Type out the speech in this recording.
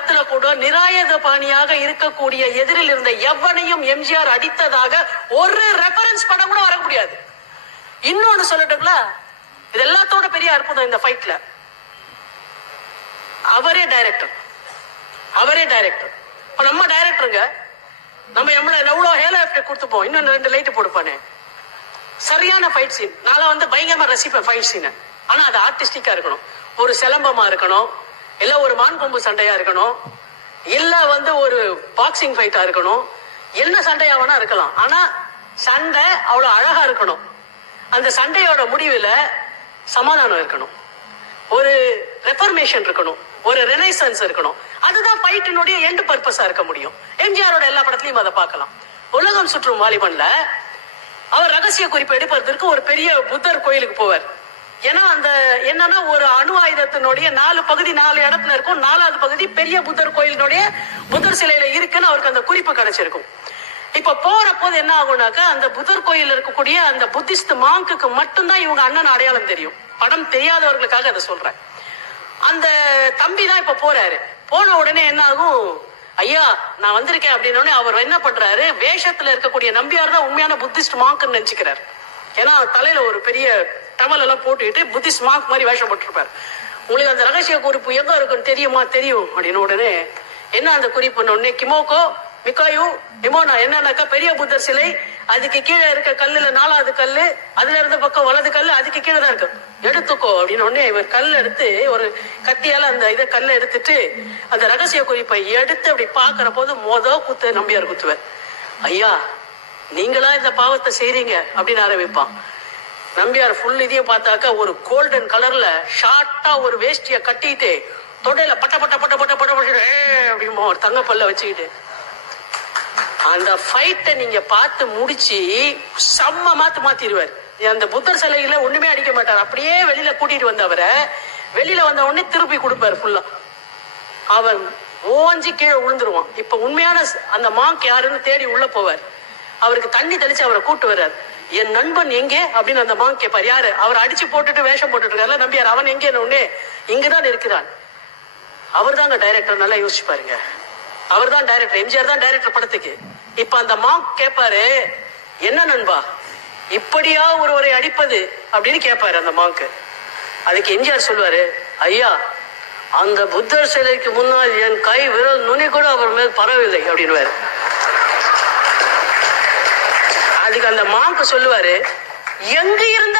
களத்துல கூட நிராயுத பாணியாக இருக்கக்கூடிய எதிரில் இருந்த எவனையும் எம்ஜிஆர் அடித்ததாக ஒரு ரெஃபரன்ஸ் படம் கூட வர முடியாது. இன்னொன்னு சொல்லட்டுங்களா, இது எல்லாத்தோட பெரிய அற்புதம் இந்த ஃபைட்ல, அவரே டைரக்டர். நம்ம டைரக்டருங்க, நம்ம எவ்வளவு ஹேலோ எஃபெக்ட் கொடுத்துப்போம், இன்னும் 2 லைட் போடுப்பானே, சரியான ஃபைட் சீன். நான் பயங்கரமா ரசிப்பேன் ஃபைட் சீனை. ஆனா அது ஆர்டிஸ்டிக்கா இருக்கணும். ஒரு சிலம்பமா இருக்கணும், இல்ல ஒரு மான் கொம்பு சண்டையா இருக்கணும், இல்ல ஒரு பாக்ஸிங் ஃபைட்டா இருக்கணும், என்ன சண்டையா வேணா இருக்கலாம். ஆனா சண்டை அவ்வளவு அழகா இருக்கணும். அந்த சண்டையோட முடிவுல சமாதானம் இருக்கணும், ஒரு ரெஃபர்மேஷன் இருக்கணும், ஒரு ரெனைசன்ஸ் இருக்கணும். அதுதான் ஃபைட்டினுடைய எண்ட் பர்பஸா இருக்க முடியும். எம்ஜிஆரோட எல்லா படத்துலயும் அதை பார்க்கலாம். உலகம் சுற்றும் வாலிபன்ல அவர் ரகசிய குறிப்பு எடுப்பதற்கு ஒரு பெரிய புத்தர் கோயிலுக்கு போவார். ஏன்னா என்னன்னா ஒரு அணு ஆயுதத்தினுடைய 4 பகுதி 4 இடத்துல இருக்கும். 4வது பகுதி பெரிய புத்தர் கோயிலினுடைய புத்தர் சிலையில இருக்குன்னு அவருக்கு அந்த குறிப்பு கிடைச்சிருக்கும். இப்ப போற போது என்ன ஆகும்னாக்கா, அந்த புத்தர் கோயில் இருக்கக்கூடிய அந்த புத்திஸ்ட் மாங்குக்கு மட்டும்தான் இவங்க அண்ணன் அடையாளம் தெரியும். படம் தெரியாதவர்களுக்காக அதை சொல்றேன். அந்த தம்பி தான் இப்ப போறாரு. போன உடனே என்ன ஆகும், ஐயா நான் வந்திருக்கேன் அப்படின்னோடனே அவர் என்ன பண்றாரு, வேஷத்துல இருக்கக்கூடிய நம்பியார் தான் உண்மையான புத்திஸ்ட் மாங்க்னு நினைச்சுக்கிறார். ஏன்னா தலையில ஒரு பெரிய டவல் எல்லாம் போட்டுக்கிட்டு புத்திஸ்ட் மாங்க் மாதிரி வேஷம் போட்டிருப்பாரு. உங்களுக்கு அந்த ரகசிய குறிப்பு எங்க இருக்குன்னு தெரியுமா? தெரியும் அப்படின்னு உடனே என்ன அந்த குறிப்பு உடனே கிமோகோ மிகாயு நிமோனா என்னன்னாக்கா பெரிய புத்தர் சிலை, அதுக்கு கீழே இருக்க கல்லுல 4வது கல்லு, அதுல இருந்த பக்கம் வலது கல்லு, அதுக்கு கீழே தான் இருக்கு, எடுத்துக்கோ அப்படின்னு உடனே இவர் கல் எடுத்து ஒரு கத்தியால அந்த கல்லை எடுத்துட்டு அந்த ரகசிய குறிப்பை எடுத்து அப்படி பாக்குற போது குத்து நம்பியார் குத்துவார். ஐயா நீங்களா இந்த பாவத்தை செய்றீங்க அப்படின்னு ஆரம்பிப்பான். நம்பியார் ஃபுல் இதையும் பார்த்தாக்கா ஒரு கோல்டன் கலர்ல ஷார்ட்டா ஒரு வேஷ்டிய கட்டிட்டு தொடையில பட்ட பட்ட பட்ட பட்ட பட்ட அப்படிமா ஒரு தங்கப்பல்ல வச்சுக்கிட்டு அந்த ஃபைட்டை நீங்க பார்த்து முடிச்சு செம்ம மாத்திடுவார். அந்த புத்தர் சிலையில ஒண்ணுமே அடிக்க மாட்டார். அப்படியே வெளியில கூட்டிட்டு வந்தவரை வெளியில வந்த உடனே திருப்பி கொடுப்பாரு ஃபுல்லா. அவன் ஓஞ்சி கீழே விழுந்துருவான். இப்ப உண்மையான அந்த மாங்க் யாருன்னு தேடி உள்ள போவார். அவருக்கு தண்ணி தெளிச்சு அவரை கூட்டு வர்றாரு. என் நண்பன் எங்கே அப்படின்னு அந்த மாங்க் கேட்பார். யாரு? அவர் அடிச்சு போட்டுட்டு வேஷம் போட்டுட்டு இருக்காரு நம்பியார். அவன் எங்கே? உடனே இங்கதான் இருக்கிறான். அவர் தாங்க டைரக்டர். நல்லா யோசிச்சு பாருங்க, அவர் தான் டைரக்டர். எம்ஜிஆர் தான் டைரக்டர் படத்துக்கு. இப்ப அந்த மாங்க் கேட்பாரு, என்ன நண்பா இப்படியா ஒருவரை அடிப்பது அப்படின்னு கேட்பாரு அந்த மாங்க். அதுக்கு எம்ஜிஆர் சொல்லுவாரு, ஐயா அந்த புத்தர் சிலைக்கு முன்னால் என் கை விரல் நுனி கூட அவர் மேல் பரவில்லை அப்படின்னுவாரு. அதுக்கு அந்த மாங்க் சொல்லுவாரு, எங்க இருந்த